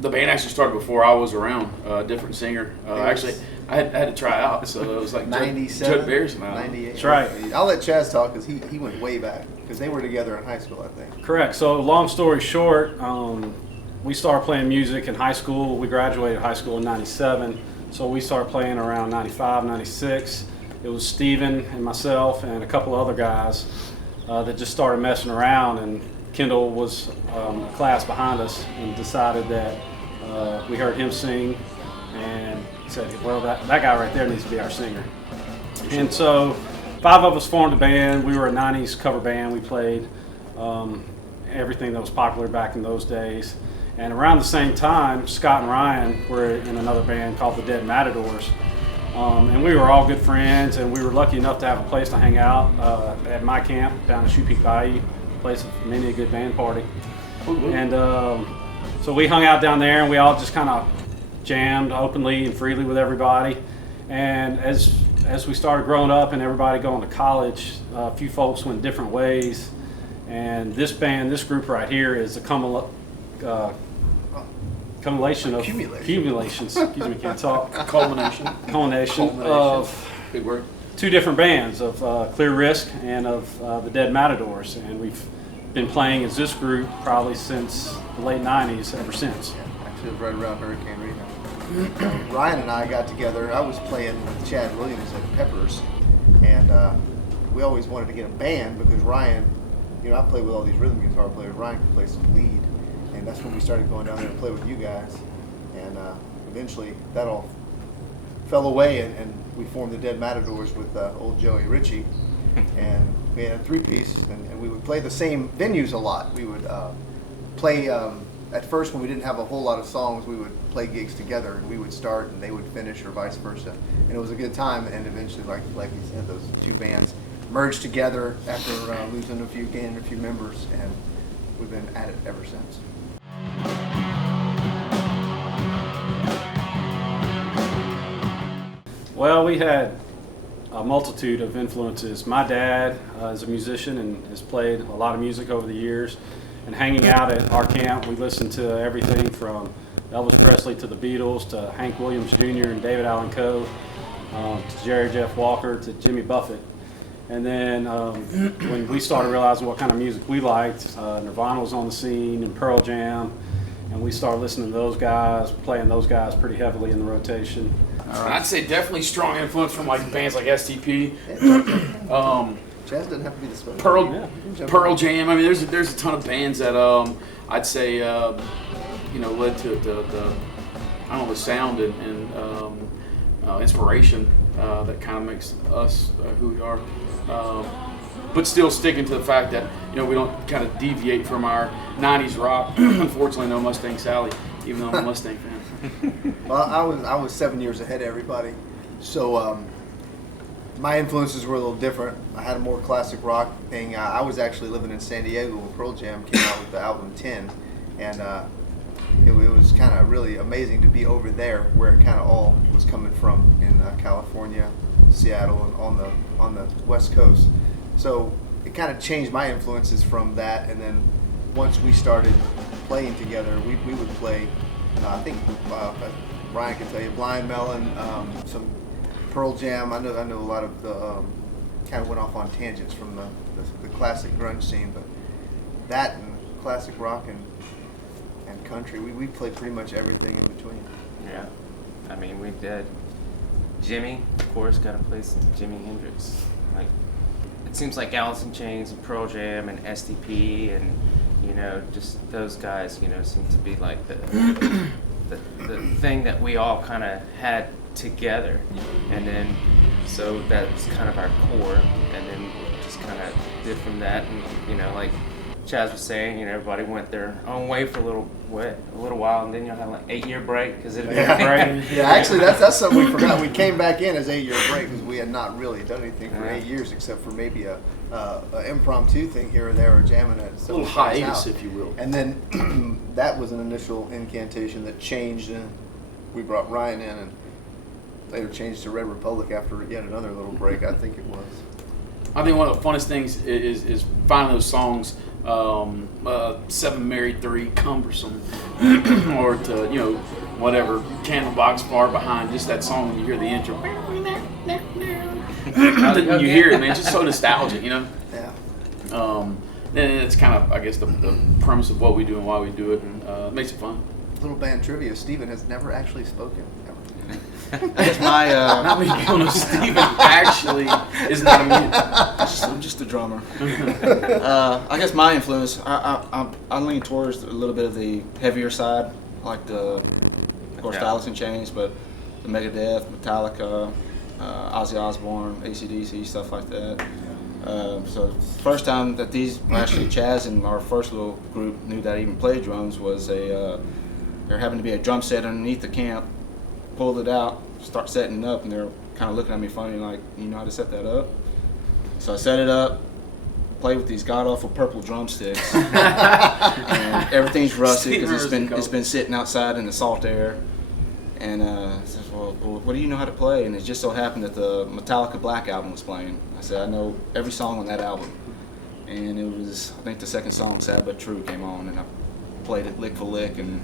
The band actually started before I was around. Different singer. Actually, I had to try out, so it was like 97, Judd Bears now. 98. That's right. I'll let Chaz talk because he went way back because they were together in high school, I think. Correct. So long story short, we started playing music in high school. We graduated high school in 97. So we started playing around 95, 96. It was Steven and myself and a couple other guys that just started messing around. And Kendall was a class behind us and decided that we heard him sing and said, well, that guy right there needs to be our singer. And so 5 of us formed a band. We were a 90s cover band. We played everything that was popular back in those days. And around the same time, Scott and Ryan were in another band called the Dead Matadors. And we were all good friends, and we were lucky enough to have a place to hang out at my camp down in Shoe Peak Bayou, a place of many a good band party. And so we hung out down there, and we all just kind of jammed openly and freely with everybody. And as we started growing up and everybody going to college, a few folks went different ways. And this band, this group right here, is a accumulation of accumulations. Excuse me, can't talk. Culmination of Big word. 2 different bands of Clear Risk and of the Dead Matadors, and we've been playing as this group probably since the late 90s, ever since. Yeah, actually, it was right around Hurricane Rita. Ryan and I got together. I was playing with Chad Williams at Peppers, and we always wanted to get a band because Ryan, I play with all these rhythm guitar players. Ryan can play some lead. And that's when we started going down there and play with you guys. And eventually that all fell away, and we formed the Dead Matadors with old Joey Ritchie. And we had a 3-piece, and we would play the same venues a lot. We would play, at first when we didn't have a whole lot of songs, we would play gigs together, and we would start and they would finish, or vice versa. And it was a good time, and eventually, like you said, those 2 bands merged together after losing gaining a few members, and we've been at it ever since. Well, we had a multitude of influences. My dad is a musician and has played a lot of music over the years. And hanging out at our camp, we listened to everything from Elvis Presley to the Beatles to Hank Williams Jr. and David Allan Coe, to Jerry Jeff Walker to Jimmy Buffett. And then when we started realizing what kind of music we liked, Nirvana was on the scene and Pearl Jam, and we started listening to those guys, playing those guys pretty heavily in the rotation. I'd say definitely strong influence from like bands like STP, Chaz doesn't have to be the special. Pearl Jam. I mean, there's a ton of bands that I'd say led to the sound and inspiration that kind of makes us who we are. But still sticking to the fact that we don't kind of deviate from our 90s rock. Unfortunately, no Mustang Sally, even though I'm a Mustang fan. Well, I was 7 years ahead of everybody, so my influences were a little different. I had a more classic rock thing. I was actually living in San Diego when Pearl Jam came out with the album 10, and it was kind of really amazing to be over there where it kind of all was coming from in California, Seattle, and on the West Coast. So it kind of changed my influences from that, and then once we started playing together, we would play. I think Ryan can tell you, Blind Melon, some Pearl Jam. I know a lot of the kind of went off on tangents from the classic grunge scene, but that and classic rock and country, we played pretty much everything in between. Yeah, I mean we did. Jimmy, of course, got to play some Jimi Hendrix. Like it seems like Alice in Chains and Pearl Jam and STP and just those guys, seem to be like the thing that we all kind of had together, and then so that's kind of our core, and then we just kind of did from that, and like Chaz was saying, everybody went their own way for a little while, and then you'll have like 8-year break because it Yeah, actually that's something we forgot. We came back in as 8-year break because we had not really done anything for 8 years except for maybe a impromptu thing here or there, or jamming at a little hiatus, if you will. And then that was an initial incantation that changed, and we brought Ryan in, and later changed to Red Republic after yet another little break. I think it was. I think one of the funnest things is finding those songs Seven Married Three, Cumbersome, or to whatever, Candlebox, Far Behind. Just that song when you hear the intro. When you hear it, man, it's just so nostalgic, Yeah. And it's kind of, I guess, the premise of what we do and why we do it, and it makes it fun. Little band trivia: Steven has never actually spoken ever. I guess my Not many people know Steven actually is not a mute. I'm just a drummer. I guess my influence, I lean towards a little bit of the heavier side, like of course, the Alice in Chains, but the Megadeth, Metallica, Ozzy Osbourne, AC/DC, stuff like that. So first time that actually Chaz and our first little group knew that I even played drums was there happened to be a drum set underneath the camp. Pulled it out, start setting it up, and they're kind of looking at me funny, like, you know how to set that up? So I set it up, played with these god awful purple drumsticks, and everything's rusted because it's been sitting outside in the salt air. And I said, well, what do you know how to play? And it just so happened that the Metallica Black album was playing. I said, I know every song on that album. And it was, I think the second song, Sad But True, came on, and I played it lick for lick, and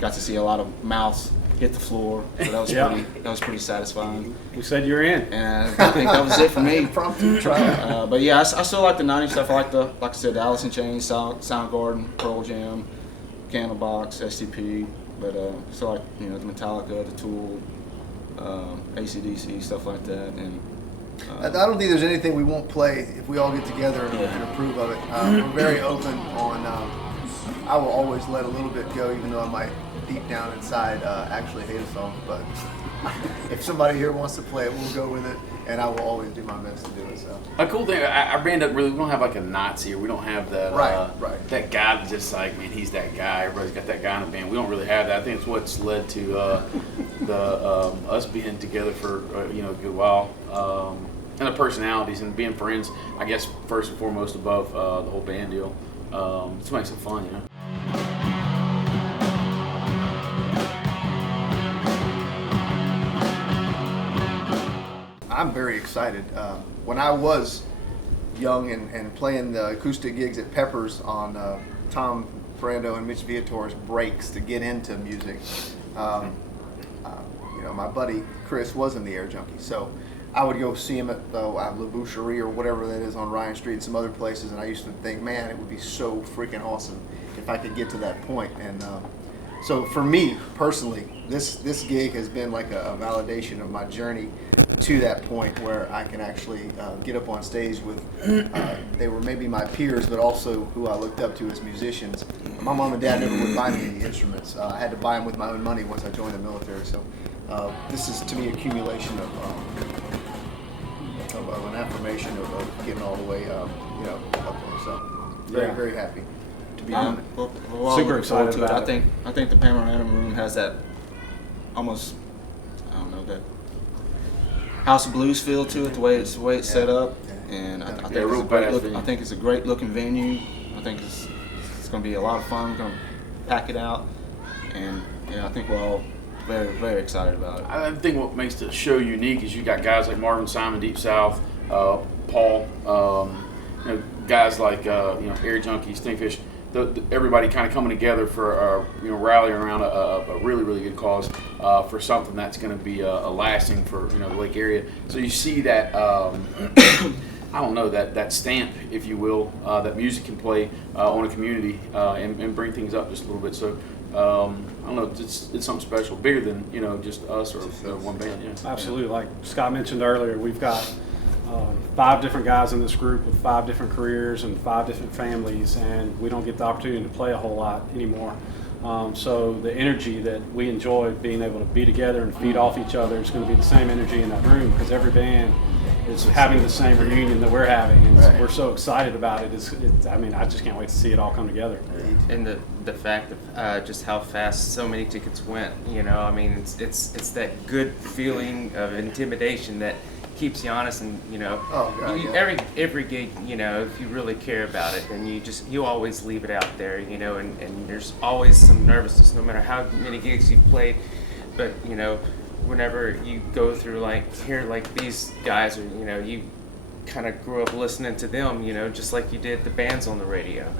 got to see a lot of mouths hit the floor. So that was pretty satisfying. We said you're in. And I think that was it for me. Impromptu trial. But yeah, I still like the 90s stuff. I like I said, the Alice in Chains, Soundgarden, Pearl Jam, Candlebox, STP. But still like the Metallica, the Tool, AC/DC, stuff like that. And I don't think there's anything we won't play if we all get together and approve of it. We're very open on. I will always let a little bit go, even though I might deep down inside actually hate a song. But if somebody here wants to play it, we'll go with it, and I will always do my best to do it. So A cool thing, our band doesn't really, we don't have like a Nazi, or we don't have that Right. that guy that's just like, man, he's that guy. Everybody's got that guy in the band. We don't really have that. I think it's what's led to us being together for a good while, and the personalities and being friends. I guess first and foremost above the whole band deal. It makes it fun, I'm very excited. When I was young and playing the acoustic gigs at Peppers on Tom Brando and Mitch Viator's breaks to get into music, my buddy Chris was in the Air Junkie, so I would go see him at La Boucherie or whatever that is on Ryan Street and some other places, and I used to think, man, it would be so freaking awesome if I could get to that point. And so for me personally, this gig has been like a validation of my journey to that point where I can actually get up on stage with, they were maybe my peers, but also who I looked up to as musicians. My mom and dad never would buy me any instruments. I had to buy them with my own money once I joined the military. So this is, to me, accumulation of an affirmation of getting all the way, up there. So very happy to be on it. We're all Super looking forward excited to about it. it. I think the Panorama Room has that almost, that House of Blues feel to it, the way it's set up, and I think real it's a great badass look. venue. I think it's a great looking venue. I think it's going to be a lot of fun. We're going to pack it out, and I think we're all very, very excited about it. I think what makes the show unique is you got guys like Marvin Simon, Deep South, Paul, guys like Air Junkie, Stinkfish. Everybody kind of coming together for rallying around a really, really good cause for something that's going to be a lasting for the Lake area. So you see that I don't know, that stamp, if you will, that music can play on a community and bring things up just a little bit. So I don't know, it's something special, bigger than just us or one band. Yeah. Absolutely. Like Scott mentioned earlier, we've got 5 different guys in this group with 5 different careers and 5 different families, and we don't get the opportunity to play a whole lot anymore. So the energy that we enjoy being able to be together and feed off each other is going to be the same energy in that room, because every band is having the same reunion that we're having, and we're so excited about it. I just can't wait to see it all come together. And the fact of just how fast so many tickets went, it's that good feeling of intimidation that keeps you honest, and every gig, if you really care about it, then you always leave it out there, and there's always some nervousness no matter how many gigs you've played. But whenever you go through like these guys, or kind of grew up listening to them, you know, just like you did the bands on the radio.